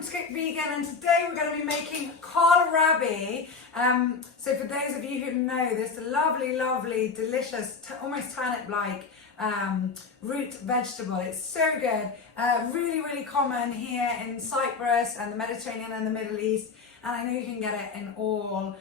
welcome to Cook Vegan, and today we're going to be making kohlrabi. So for those of you who know this lovely, delicious, almost turnip-like root vegetable, it's so good. Really common here in Cyprus and the Mediterranean and the Middle East, and I know you can get it in all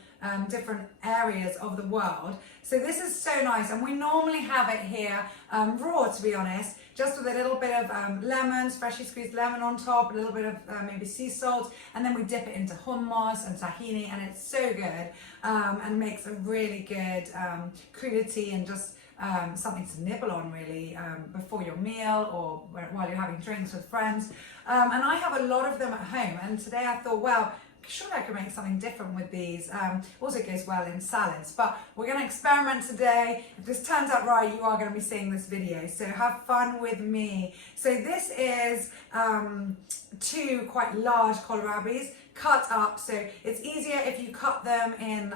different areas of the world. So this is so nice, and we normally have it here raw, to be honest, just with a little bit of lemon, freshly squeezed lemon on top, a little bit of maybe sea salt, and then we dip it into hummus and tahini, and it's so good and makes a really good crudity and just something to nibble on really before your meal or while you're having drinks with friends. And I have a lot of them at home, and today I thought, well, sure, I could make something different with these. Also goes well in salads, but we're going to experiment today. If this turns out right, you are going to be seeing this video, so have fun with me. So this is two quite large kohlrabis cut up, so it's easier if you cut them in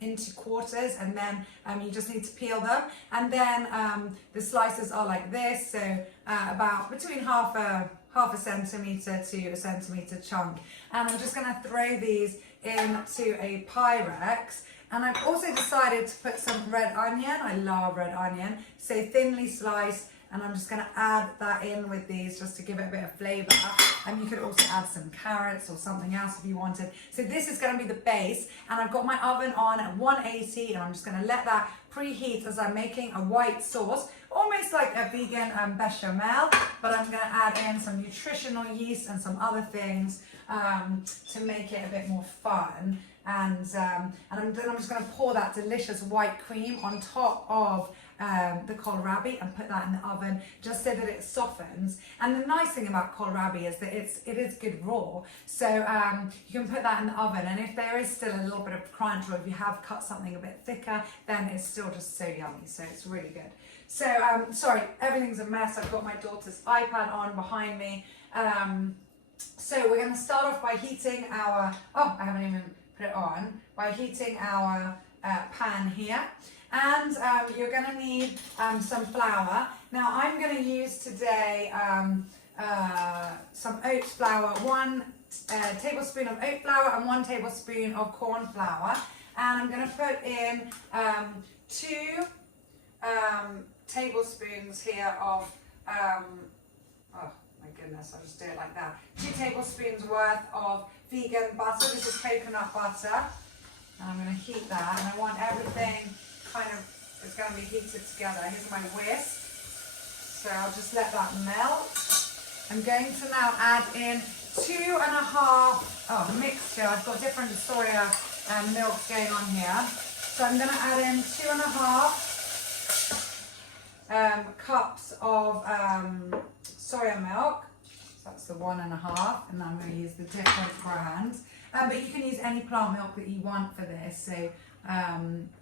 into quarters, and then you just need to peel them, and then the slices are like this, so about between half a centimetre to a centimetre chunk. And I'm just going to throw these into a Pyrex. And I've also decided to put some red onion. I love red onion, so thinly sliced, and I'm just going to add that in with these just to give it a bit of flavour. And you could also add some carrots or something else if you wanted. So this is going to be the base, and I've got my oven on at 180, and I'm just going to let that preheat as I'm making a white sauce, almost like a vegan bechamel, but I'm going to add in some nutritional yeast and some other things to make it a bit more fun. And then I'm just going to pour that delicious white cream on top of the kohlrabi and put that in the oven just so that it softens. And the nice thing about kohlrabi is that it is good raw, so you can put that in the oven, and if there is still a little bit of crunch, or if you have cut something a bit thicker, then it's still just so yummy, so it's really good. So sorry, everything's a mess. I've got my daughter's iPad on behind me. So we're going to start off by heating our, I haven't even put it on, by heating our pan here. And you're going to need some flour. Now I'm going to use today some oat flour, 1 tablespoon of oat flour and 1 tablespoon of corn flour. And I'm going to put in 2 tablespoons here of, oh my goodness, I'll just do it like that. 2 tablespoons worth of vegan butter. This is coconut butter. And I'm going to heat that, and I want everything kind of, it's going to be heated together. Here's my whisk. So I'll just let that melt. I'm going to now add in 2.5 mixture. I've got different soya milks going on here. So I'm going to add in 2.5 cups of soya milk. So that's the 1.5, and I'm going to use the different brands. But you can use any plant milk that you want for this. So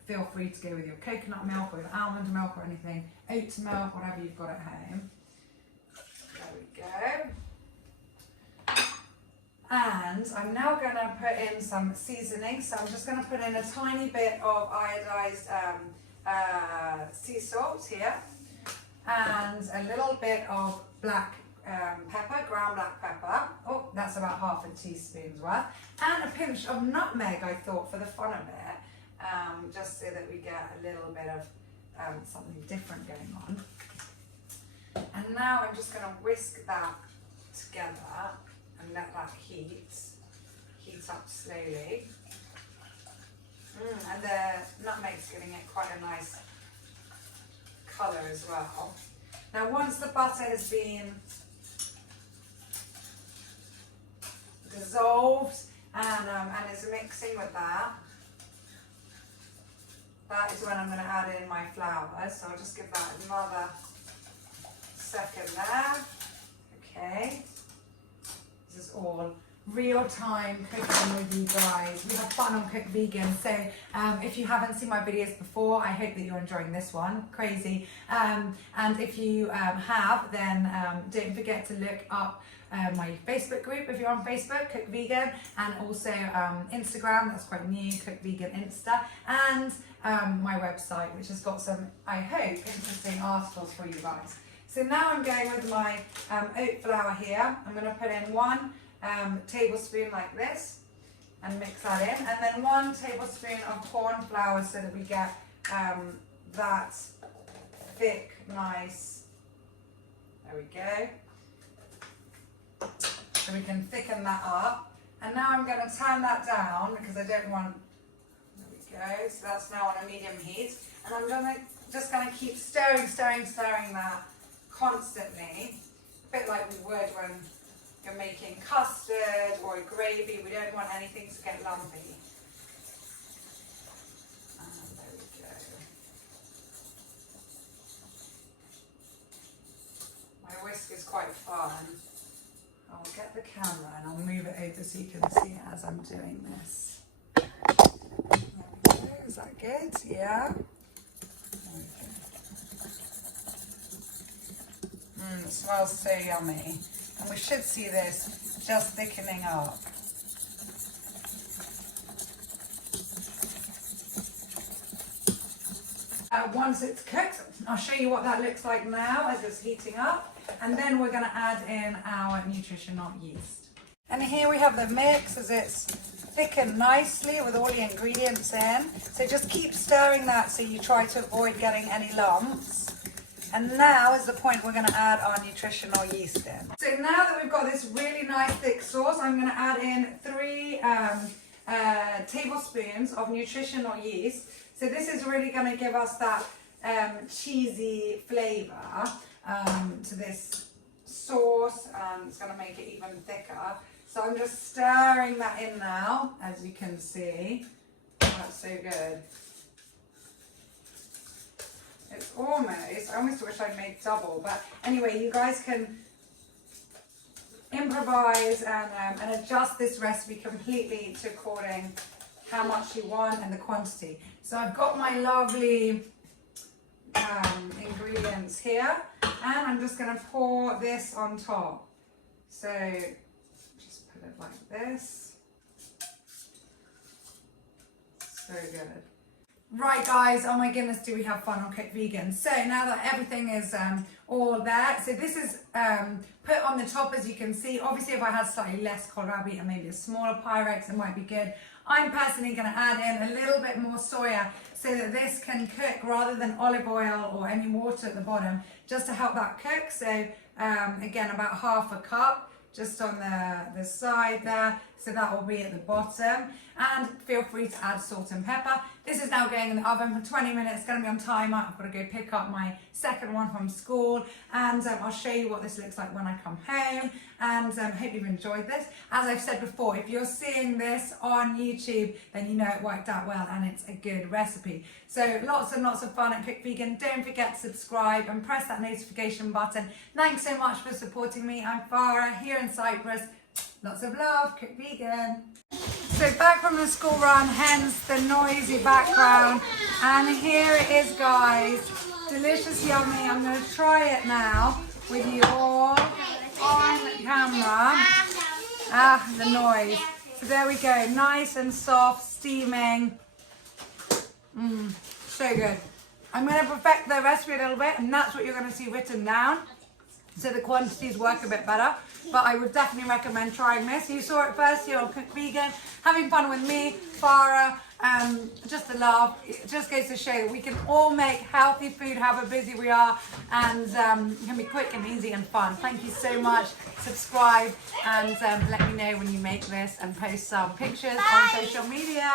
feel free to go with your coconut milk or your almond milk or anything, oat milk, whatever you've got at home. There we go. And I'm now going to put in some seasoning. So I'm just going to put in a tiny bit of iodized sea salt here, and a little bit of black pepper, ground black pepper. Oh, that's about half a teaspoon's worth. And a pinch of nutmeg, I thought, for the fun of it. Just so that we get a little bit of something different going on. And now I'm just going to whisk that together and let that heat up slowly. And the nutmeg's giving it quite a nice colour as well. Now once the butter has been dissolved and is mixing with that, that is when I'm going to add in my flour. So I'll just give that another second there. Okay. This is all real-time cooking with you guys. We have fun on Cook Vegan. So if you haven't seen my videos before, I hope that you're enjoying this one. Crazy. And if you have, then don't forget to look up my Facebook group if you're on Facebook, Cook Vegan, and also Instagram, that's quite new, Cook Vegan Insta, and my website, which has got some, I hope, interesting articles for you guys. So now I'm going with my oat flour here. I'm going to put in 1 tablespoon like this and mix that in. And then 1 tablespoon of corn flour so that we get that thick, nice, there we go. So we can thicken that up. And now I'm going to turn that down because I don't want, there we go. So that's now on a medium heat. And I'm just going to keep stirring that constantly. A bit like we would when you're making custard or a gravy. We don't want anything to get lumpy. And there we go. My whisk is quite fun. I'll get the camera and I'll move it over so you can see it as I'm doing this. There we go. Is that good? Yeah. It smells so yummy. And we should see this just thickening up. Once it's cooked, I'll show you what that looks like now as it's heating up. And then we're going to add in our nutritional yeast. And here we have the mix as it's thickened nicely with all the ingredients in. So just keep stirring that so you try to avoid getting any lumps. And now is the point we're going to add our nutritional yeast in. So now that we've got this really nice thick sauce, I'm going to add in 3 tablespoons of nutritional yeast. So this is really going to give us that cheesy flavour to this sauce, and it's going to make it even thicker. So I'm just stirring that in now, as you can see. That's so good. It's almost, I almost wish I'd made double, but anyway, you guys can improvise and adjust this recipe completely to according how much you want and the quantity. So I've got my lovely ingredients here, and I'm just going to pour this on top. So just put it like this. So good. Right guys, oh my goodness, do we have fun on Cook Vegan. So now that everything is all there, so this is put on the top, as you can see. Obviously if I had slightly less kohlrabi and maybe a smaller Pyrex, it might be good. I'm personally going to add in a little bit more soya so that this can cook rather than olive oil or any water at the bottom, just to help that cook. So again, about half a cup just on the side there. So that will be at the bottom. And feel free to add salt and pepper. This is now going in the oven for 20 minutes. It's going to be on timer. I've got to go pick up my second one from school. And I'll show you what this looks like when I come home. And hope you've enjoyed this. As I've said before, if you're seeing this on YouTube, then you know it worked out well and it's a good recipe. So lots and lots of fun at Cook Vegan. Don't forget to subscribe and press that notification button. Thanks so much for supporting me. I'm Farah here in Cyprus. Lots of love, Cook Vegan. So back from the school run, hence the noisy background. And here it is, guys. Delicious, yummy. I'm going to try it now with you all on camera. Ah, the noise. So there we go. Nice and soft, steaming. So good. I'm going to perfect the recipe a little bit, and that's what you're going to see written down. So the quantities work a bit better. But I would definitely recommend trying this. You saw it first here on Cook Vegan, having fun with me, Farah, just a laugh. It just goes to show that we can all make healthy food, however busy we are, and it can be quick and easy and fun. Thank you so much. Subscribe and let me know when you make this and post some pictures on social media.